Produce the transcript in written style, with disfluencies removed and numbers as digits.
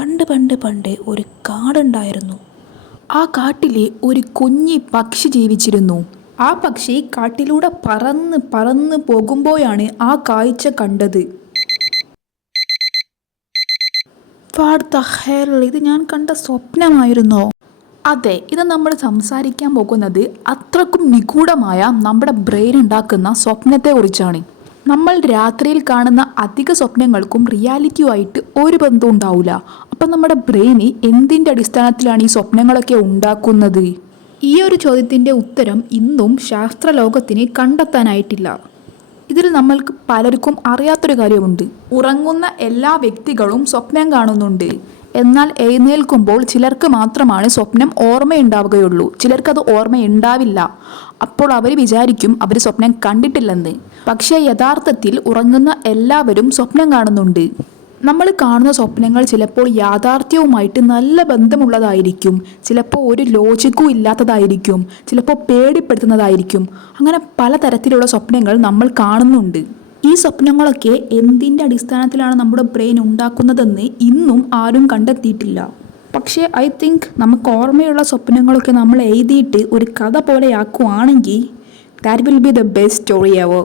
പണ്ട് പണ്ട് പണ്ട് ഒരു കാടുണ്ടായിരുന്നു. ആ കാട്ടിലെ ഒരു കുഞ്ഞി പക്ഷി ജീവിച്ചിരുന്നു. ആ പക്ഷി കാട്ടിലൂടെ പറന്ന് പറന്ന് പോകുമ്പോഴാണ് ആ കാഴ്ച കണ്ടത്. വാട്ട് ദ ഹെൽ, ഇത് ഞാൻ കണ്ട സ്വപ്നമായിരുന്നോ? അതെ, ഇത് നമ്മൾ സംസാരിക്കാൻ പോകുന്നത് അത്രക്കും നിഗൂഢമായ നമ്മുടെ ബ്രെയിൻ ഉണ്ടാക്കുന്ന സ്വപ്നത്തെ കുറിച്ചാണ്. നമ്മൾ രാത്രിയിൽ കാണുന്ന അധിക സ്വപ്നങ്ങൾക്കും റിയാലിറ്റിയുമായിട്ട് ഒരു ബന്ധവും ഉണ്ടാവില്ല. അപ്പം നമ്മുടെ ബ്രെയിന് എന്തിൻ്റെ അടിസ്ഥാനത്തിലാണ് ഈ സ്വപ്നങ്ങളൊക്കെ ഉണ്ടാക്കുന്നത്? ഈ ഒരു ചോദ്യത്തിൻ്റെ ഉത്തരം ഇന്നും ശാസ്ത്രലോകത്തിന് കണ്ടെത്താനായിട്ടില്ല. ഇതിൽ നമ്മൾക്ക് പലർക്കും അറിയാത്തൊരു കാര്യമുണ്ട്. ഉറങ്ങുന്ന എല്ലാ വ്യക്തികളും സ്വപ്നം കാണുന്നുണ്ട്. എന്നാൽ എഴുന്നേൽക്കുമ്പോൾ ചിലർക്ക് മാത്രമാണ് സ്വപ്നം ഓർമ്മയുണ്ടാവുകയുള്ളൂ, ചിലർക്കത് ഓർമ്മയുണ്ടാവില്ല. അപ്പോൾ അവർ വിചാരിക്കും അവർ സ്വപ്നം കണ്ടിട്ടില്ലെന്ന്. പക്ഷേ യഥാർത്ഥത്തിൽ ഉറങ്ങുന്ന എല്ലാവരും സ്വപ്നം കാണുന്നുണ്ട്. നമ്മൾ കാണുന്ന സ്വപ്നങ്ങൾ ചിലപ്പോൾ യാഥാർത്ഥ്യവുമായിട്ട് നല്ല ബന്ധമുള്ളതായിരിക്കും, ചിലപ്പോൾ ഒരു ലോജിക്കും ഇല്ലാത്തതായിരിക്കും, ചിലപ്പോൾ പേടിപ്പെടുത്തുന്നതായിരിക്കും. അങ്ങനെ പലതരത്തിലുള്ള സ്വപ്നങ്ങൾ നമ്മൾ കാണുന്നുണ്ട്. ഈ സ്വപ്നങ്ങളൊക്കെ എന്തിൻ്റെ അടിസ്ഥാനത്തിലാണ് നമ്മുടെ ബ്രെയിൻ ഉണ്ടാക്കുന്നതെന്ന് ഇന്നും ആരും കണ്ടെത്തിയിട്ടില്ല. പക്ഷേ ഐ തിങ്ക് നമുക്ക് ഓർമ്മയുള്ള സ്വപ്നങ്ങളൊക്കെ നമ്മൾ എഴുതിയിട്ട് ഒരു കഥ പോലെ ആക്കുവാണെങ്കിൽ that will be the best story ever.